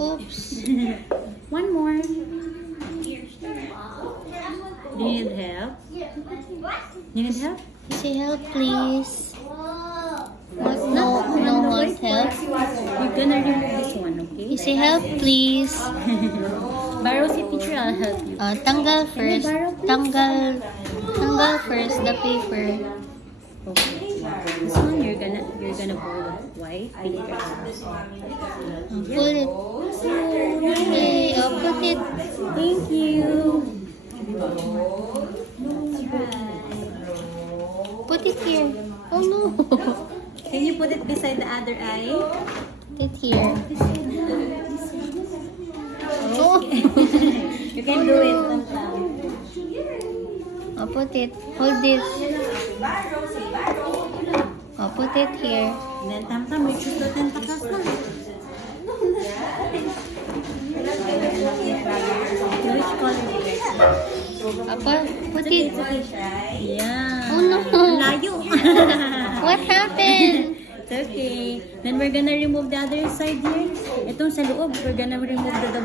Oops. One more. Do you need help? You need help? Say help, please. What? No want help. You're gonna remove this one, okay? You say help, please. Borrow si teacher, I'll help you. Tanggal first. Tanggal first the paper. Okay. This one you're gonna pull white finger. Pull it. Okay, put it. Thank you. Put it here. Oh no. Can you put it beside the other eye? Put it here. Oh. You can do it. Put it. Hold it. Put it here. Then tam-tam, may chulotin takas na. Which color? Put it. Yeah. Oh no. Layo. What happened? It's okay. Then we're gonna remove the other side here. Itong sa loob, we're gonna remove the